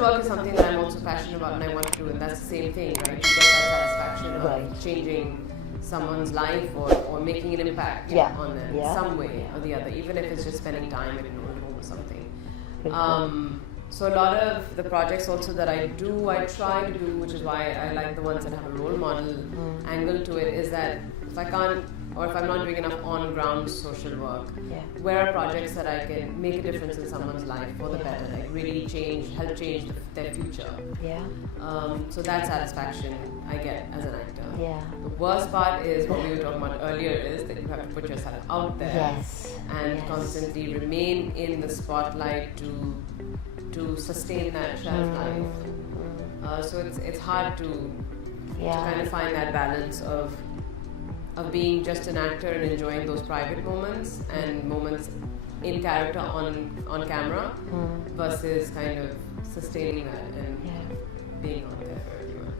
social work is something that I'm also passionate about and I want to do, and that's the same thing, right? You get that satisfaction of changing someone's life or making an impact on them in some way or the other, even if it's just spending time at an old home or something. So a lot of the projects also that I try to do, which is why I like the ones that have a role model angle to it, is that if I can't, or if I'm not doing enough on-ground social work, where are projects that I can make a difference in someone's life for the better, like really help change their future. So that satisfaction I get as an actor. The worst part is what we were talking about earlier, is that you have to put yourself out there and constantly remain in the spotlight to sustain that shelf life. So it's hard to kind of find that balance of being just an actor and enjoying those private moments and moments in character on camera versus kind of sustaining that and being out there for everyone.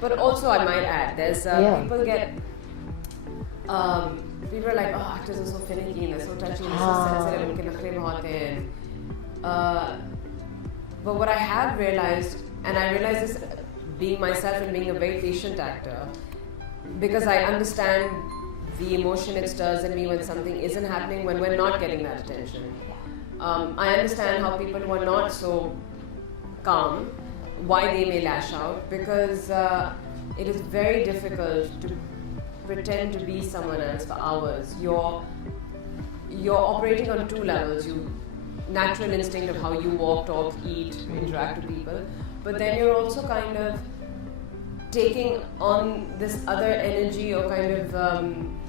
But also I might add, there's people are like, oh, actors are so finicky and they're so touchy and so sensitive and unke nakhre bahut hain. But what I have realized, and I realize this being myself and being a very patient actor, because I understand the emotion it stirs in me when something isn't happening, when we're not getting that attention. I understand how people who are not so calm, why they may lash out, because it is very difficult to pretend to be someone else for hours. You're operating on two levels. Natural instinct of how you walk, talk, eat, interact with people, but then you're also kind of taking on this other energy, or kind of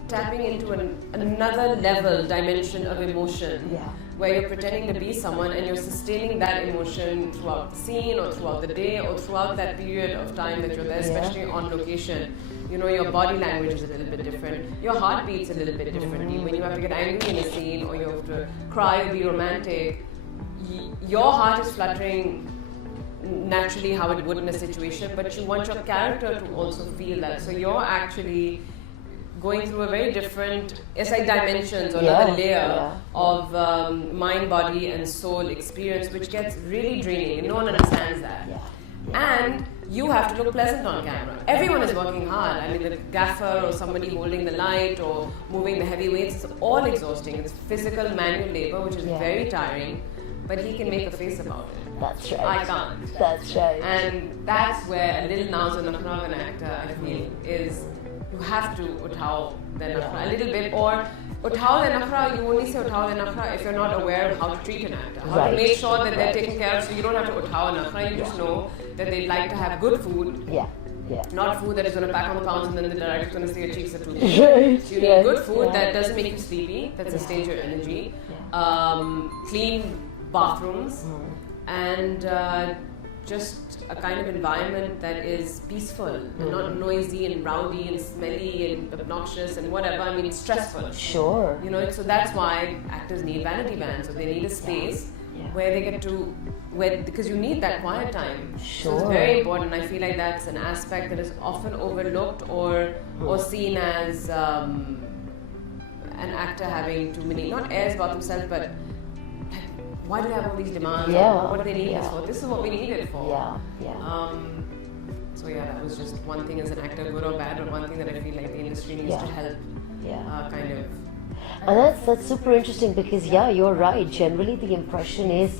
tapping into another dimension of emotion, where you're pretending to be someone and you're sustaining that emotion throughout the scene or throughout the day or throughout that period of time that you're there, especially on location. You know, your body language is a little bit different, your heart beats a little bit differently. When you have to get angry in a scene, or you have to cry or be romantic, your heart is fluttering naturally how it would in a situation, but you want your character to also feel that. So you're actually going through a very different, it's like dimensions or another layer of mind, body and soul experience, which gets really draining and no one understands that. And you have to look pleasant on camera. Everyone is working hard. I mean, the gaffer or somebody holding the light or moving the heavy weights, it's all exhausting. It's physical manual labor, which is very tiring, but he can make a face about it. That's right. I can't. That's right. And that's where a little nauz and nakhra of an actor, I feel, is you have to uthao the nakhra a little bit, or uthao the nakhra, you only say uthao the nakhra if you're not aware of how to treat an actor, how to make sure that they're taken care of, so you don't have to uthao a nakhra, you just know that they'd like to have good food. Not food that is going to pack on the pounds and then the director's going to say your cheeks are too big. So you need good food that doesn't make you sleepy, that sustains your energy, clean bathrooms, and just a kind of environment that is peaceful and not noisy and rowdy and smelly and obnoxious and whatever. I mean, stressful. Sure. You know, so that's why actors need vanity vans. So they need a space where they get to, because you need that quiet time. Sure. So it's very important. I feel like that's an aspect that is often overlooked or seen as an actor having too many, not airs about themselves, but why do they have all these demands? What do they need this for? This is what we need it for. So that was just one thing as an actor, good or bad, but one thing that I feel like the industry needs to help kind of. And that's super interesting because you're right. Generally the impression is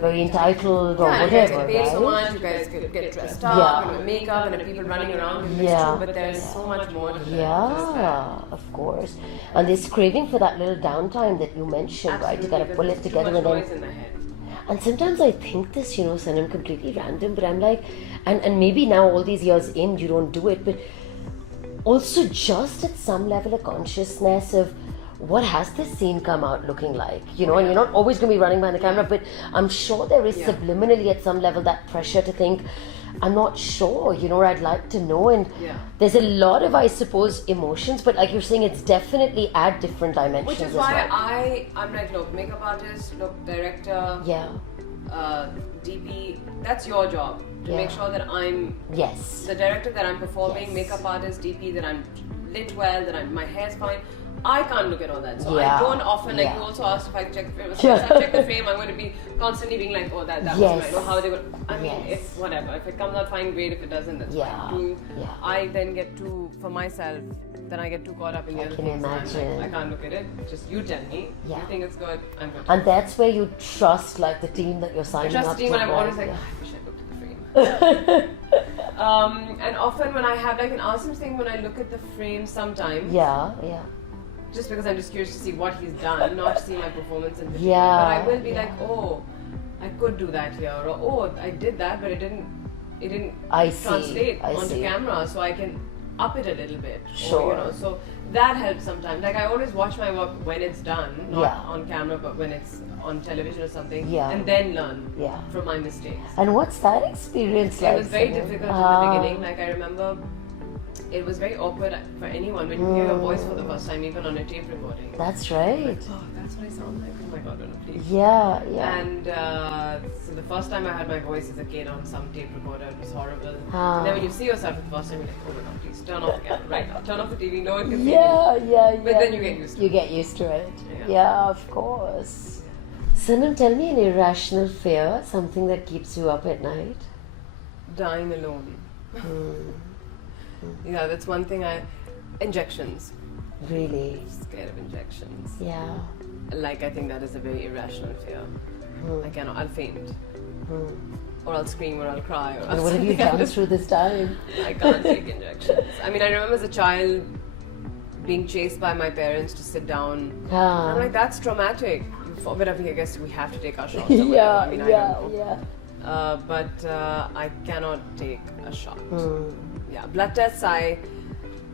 very entitled or whatever. You guys get paid so much, you guys get dressed up and makeup and people running around, it's true, but there's so much more to that. Of course. And this craving for that little downtime that you mentioned, absolutely, right? You gotta pull it together and then. In the head. And sometimes I think this, Sanam, completely random, but I'm like, and maybe now all these years in you don't do it, but also just at some level a consciousness of what has this scene come out looking like, and you're not always going to be running behind the camera, but I'm sure there is subliminally at some level that pressure to think, I'm not sure, I'd like to know, and there's a lot of, I suppose, emotions, but like you're saying, it's definitely at different dimensions. Which is why I'm like, look, makeup artist, look, director, DP, that's your job to make sure that I'm the director, that I'm performing, makeup artist, DP, that I'm lit well, that my hair's fine. I can't look at all that. So Yeah. I don't often, like, Yeah. you also asked if I check the frame. So if I check the frame, I'm going to be constantly being like, oh, that was Yes. right. Oh, how they were. I mean, Yes. if whatever. If it comes out fine, great. If it doesn't, that's Yeah. fine too. Yeah. I then get too, for myself, then I get too caught up in the other can things. And I'm imagine. like, I can't look at it. Just you tell me. Yeah. You think it's good, I'm good. And that's where you trust like the team that you're signing Trust up the team, to. and I'm right? always like, Yeah. I wish I looked at the frame. And often when I have like an awesome thing, when I look at the frame sometimes, Yeah, yeah. just because I'm just curious to see what he's done, not to see my performance in particular. Yeah, But I will be yeah. like, oh, I could do that here, or oh, I did that, but it didn't I see, translate I onto see. camera, so I can up it a little bit. Sure. Or, so that helps sometimes. Like I always watch my work when it's done, not Yeah. on camera, but when it's on television or something, Yeah. and then learn Yeah. from my mistakes. And what's that experience like? It was very Sanam? difficult in the beginning. Like I remember, it was very awkward for anyone when you hear your voice for the first time, even on a tape recording. That's right. Oh, that's what I sound like. Oh my god, no, please. Yeah, yeah. And so the first time I heard my voice as a kid on some tape recorder, it was horrible. Ah. And then when you see yourself for the first time, you're like, oh my god, please turn off the camera right now, turn off the TV, no one can see Yeah, yeah, yeah. But then you get used to You it. get used to it. Yeah. Yeah, of course. Sanam, tell me an irrational fear, something that keeps you up at night. Dying alone. Yeah, that's one thing Injections. Really? Scared of injections. Yeah. Like, I think that is a very irrational fear. I cannot, I'll faint. Or I'll scream, or I'll cry, or I'll And what have you something. done through this time? I can't take injections. I mean, I remember as a child being chased by my parents to sit down. Ah. I'm like, that's traumatic. But I guess we have to take our shots. Or whatever. Yeah, I mean, I yeah, don't know. yeah. But I cannot take a shot. Yeah, blood tests, I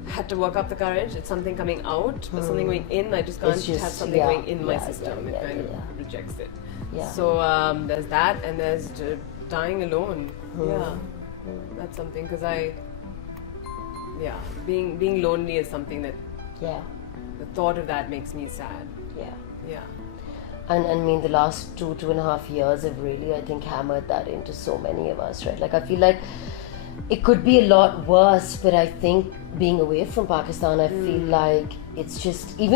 had to work up the courage. It's something coming out, but something going in, I just can't It's just- have something yeah, going in my yeah, system. yeah, It kind yeah. of rejects it. Yeah. So there's that, and there's dying alone. Yeah, that's something because being lonely is something that Yeah, the thought of that makes me sad. yeah. Yeah. And I mean, the last 2.5 years have really, I think, hammered that into so many of us, right? Like, I feel like it could be a lot worse, but I think being away from Pakistan, I feel like it's just, even